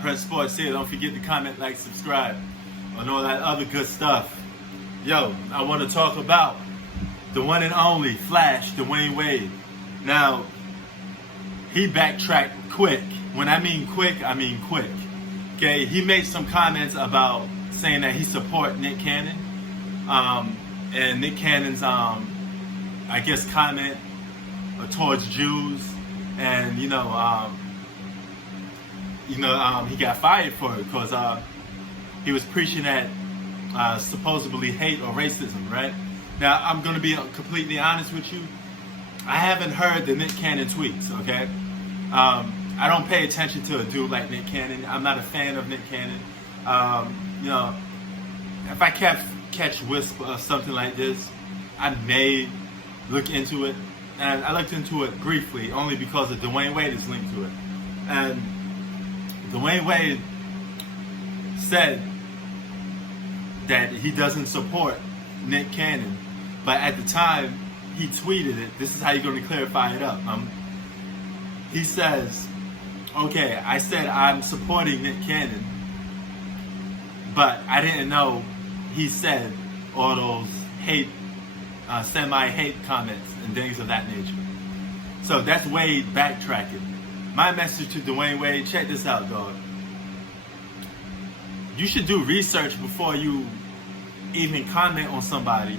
Press Sports here. Don't forget to comment, like, subscribe, and all that other good stuff. Yo, I want to talk about the one and only Flash, Dwyane Wade. Now, he backtracked quick. When I mean quick, I mean quick. Okay, he made some comments about saying that he support Nick Cannon, and Nick Cannon's, I guess, comment towards Jews, and he got fired for it because he was preaching at supposedly hate or racism, right? Now, I'm going to be completely honest with you. I haven't heard the Nick Cannon tweets, okay? I don't pay attention to a dude like Nick Cannon. I'm not a fan of Nick Cannon. If I catch wisp of something like this, I may look into it. And I looked into it briefly only because of Dwyane Wade is linked to it. And Dwyane Wade said that he doesn't support Nick Cannon, but at the time he tweeted it. This is how you're going to clarify it up. He says, okay, I said I'm supporting Nick Cannon, but I didn't know he said all those semi-hate comments and things of that nature. So that's Wade backtracking. My message to Dwyane Wade, check this out, dog. You should do research before you even comment on somebody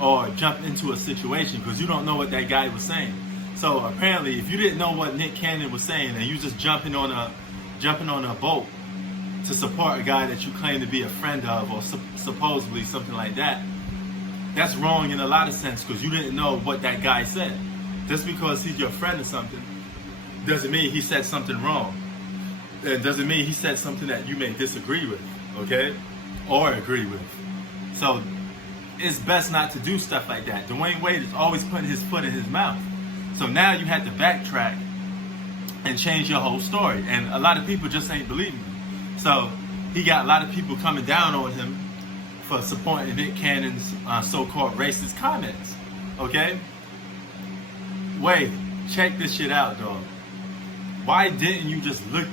or jump into a situation, because you don't know what that guy was saying. So apparently, if you didn't know what Nick Cannon was saying and you just jumping on a boat to support a guy that you claim to be a friend of, or supposedly something like that, that's wrong in a lot of sense, because you didn't know what that guy said. Just because he's your friend or something doesn't mean he said something wrong. It doesn't mean he said something that you may disagree with, okay? Or agree with. So it's best not to do stuff like that. Dwyane Wade is always putting his foot in his mouth. So now you had to backtrack and change your whole story. And a lot of people just ain't believing him. So he got a lot of people coming down on him for supporting Nick Cannon's so-called racist comments. Okay? Wait, check this shit out, dog. Why didn't you just look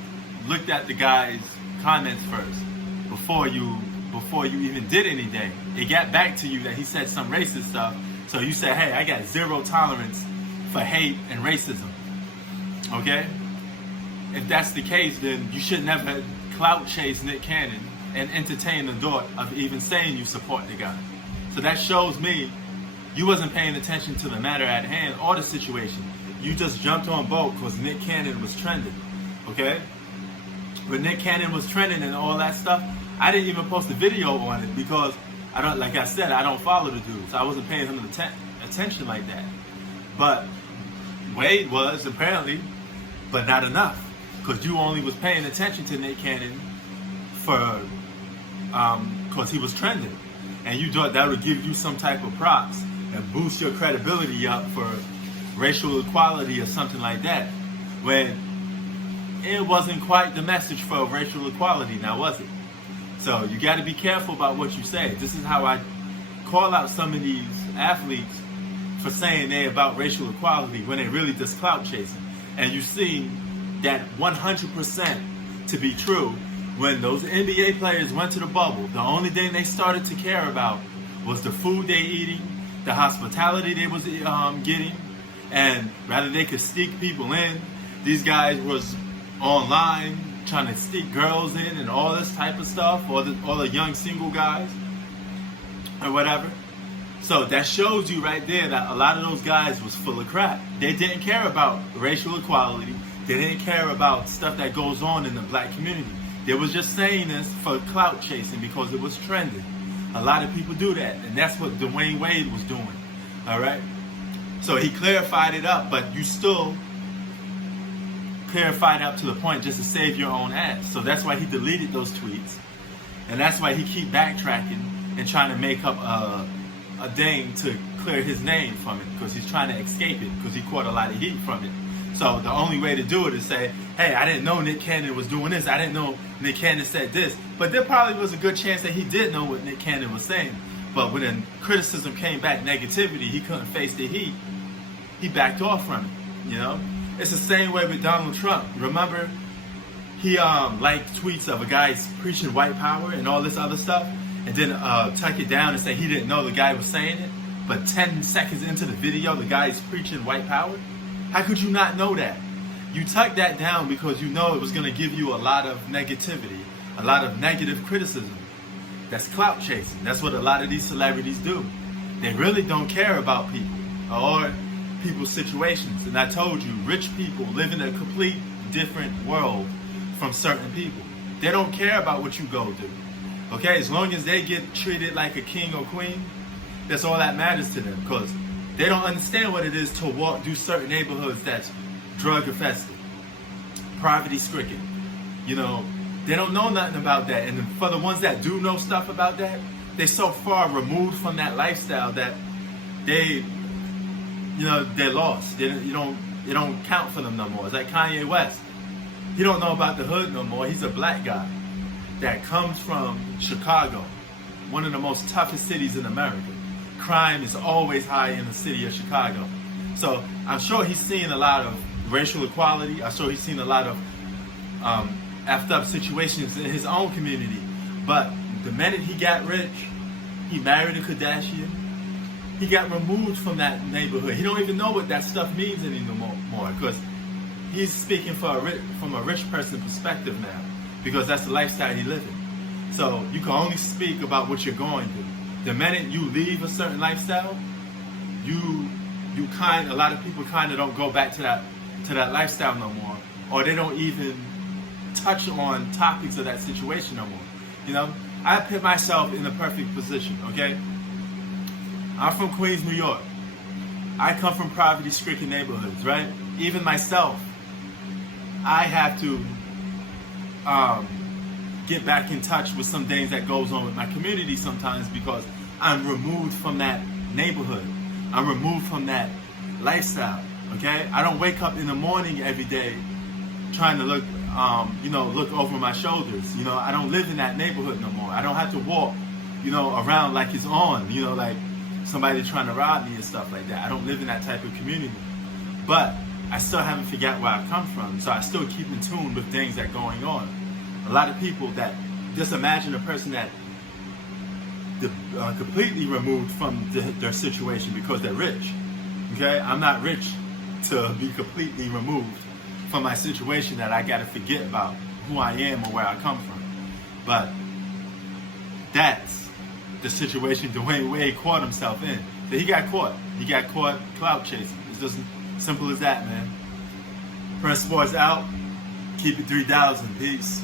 at the guy's comments first before you even did anything? It got back to you that he said some racist stuff, so you said, hey, I got zero tolerance for hate and racism. Okay? If that's the case, then you should never clout chase Nick Cannon and entertain the thought of even saying you support the guy. So that shows me you wasn't paying attention to the matter at hand or the situation. You just jumped on board because Nick Cannon was trending. Okay? When Nick Cannon was trending and all that stuff, I didn't even post a video on it because I don't follow the dude. So I wasn't paying him attention like that. But Wade was, apparently, but not enough. Because you only was paying attention to Nick Cannon because he was trending. And you thought that would give you some type of props and boost your credibility up for racial equality or something like that. When it wasn't quite the message for racial equality, now was it? So you got to be careful about what you say. This is how I call out some of these athletes for saying they're about racial equality when they really just clout chasing. And you see that 100% to be true. When those NBA players went to the bubble, the only thing they started to care about was the food they eating, the hospitality they was getting, and rather they could sneak people in, these guys was online trying to sneak girls in and all this type of stuff, all the young single guys or whatever. So that shows you right there that a lot of those guys was full of crap. They didn't care about racial equality. They didn't care about stuff that goes on in the black community. They was just saying this for clout chasing because it was trending. A lot of people do that, and that's what Dwyane Wade was doing. All right? So he clarified it up, but you still clarified up to the point just to save your own ass. So that's why he deleted those tweets, and that's why he keep backtracking and trying to make up a thing to clear his name from it, because he's trying to escape it, because he caught a lot of heat from it. So the only way to do it is say, hey, I didn't know Nick Cannon was doing this. I didn't know Nick Cannon said this. But there probably was a good chance that he did know what Nick Cannon was saying. But when criticism came back, negativity, he couldn't face the heat. He backed off from it, you know? It's the same way with Donald Trump. Remember he liked tweets of a guy preaching white power and all this other stuff, and then tuck it down and say he didn't know the guy was saying it, but 10 seconds into the video, the guy is preaching white power? How could you not know that? You tuck that down because you know it was going to give you a lot of negativity, a lot of negative criticism. That's clout chasing. That's what a lot of these celebrities do. They really don't care about people or people's situations. And I told you, rich people live in a complete different world from certain people. They don't care about what you go through. Okay, as long as they get treated like a king or queen, that's all that matters to them, because they don't understand what it is to walk through certain neighborhoods that's drug infested, poverty stricken. You know, they don't know nothing about that. And for the ones that do know stuff about that, they're so far removed from that lifestyle that they, you know, they're lost. It don't count for them no more. It's like Kanye West. He don't know about the hood no more. He's a black guy that comes from Chicago, one of the most toughest cities in America. Crime is always high in the city of Chicago. So I'm sure he's seen a lot of racial equality. I'm sure he's seen a lot of effed up situations in his own community. But the minute he got rich, he married a Kardashian, he got removed from that neighborhood. He don't even know what that stuff means anymore, because he's speaking from a rich person perspective now, because that's the lifestyle he living. So you can only speak about what you're going through. The minute you leave a certain lifestyle, a lot of people kind of don't go back to that lifestyle no more, or they don't even touch on topics of that situation no more. You know, I put myself in the perfect position. Okay, I'm from Queens, New York. I come from poverty-stricken neighborhoods, right? Even myself, I have to get back in touch with some things that goes on with my community sometimes, because I'm removed from that neighborhood. I'm removed from that lifestyle. Okay, I don't wake up in the morning every day trying to look over my shoulders. You know, I don't live in that neighborhood no more. I don't have to walk, around like it's on, like somebody trying to rob me and stuff like that. I don't live in that type of community. But I still haven't forgot where I come from, so I still keep in tune with things that are going on. A lot of people that just imagine a person that completely removed from their situation because they're rich. Okay, I'm not rich to be completely removed from my situation that I got to forget about who I am or where I come from. But that's the situation Dwyane Wade caught himself in. That he got caught. He got caught clout chasing. It's just simple as that, man. Press Sports out. Keep it 3,000. Peace.